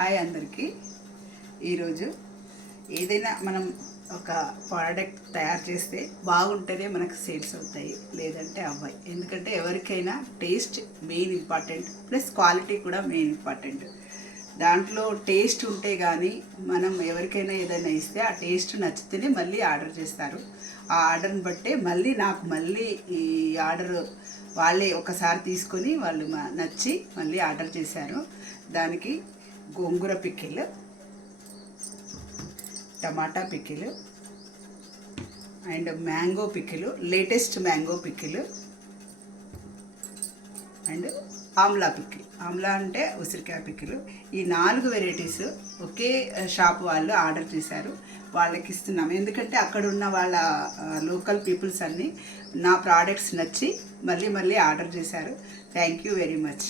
Hi అందరికీ. ఈరోజు ఏదైనా మనం ఒక ప్రోడక్ట్ తయారు చేస్తే బాగుంటేనే మనకు సేల్స్ అవుతాయి, లేదంటే అవ్వయి. ఎందుకంటే ఎవరికైనా taste main important, plus quality కూడా మెయిన్ ఇంపార్టెంట్. దాంట్లో టేస్ట్ ఉంటే కానీ మనం ఎవరికైనా ఏదైనా ఇస్తే ఆ టేస్ట్ నచ్చితేనే మళ్ళీ ఆర్డర్ చేస్తారు. ఆ ఆర్డర్ని బట్టే మళ్ళీ ఈ ఆర్డర్ వాళ్ళే ఒకసారి తీసుకొని వాళ్ళు నచ్చి మళ్ళీ ఆర్డర్ చేశారు. దానికి గోంగూర pickle, tomato pickle and mango pickle, latest mango pickle and Amla pickle. Amla అంటే ఉసిరికాయ పికిల్. ఈ 4 వెరైటీస్ ఒకే షాప్ వాళ్ళు ఆర్డర్ చేశారు. వాళ్ళకి ఇస్తున్నాము. ఎందుకంటే అక్కడ ఉన్న వాళ్ళ లోకల్ పీపుల్స్ అన్నీ నా ప్రోడక్ట్స్ నచ్చి మళ్ళీ ఆర్డర్ చేశారు. Thank you very much.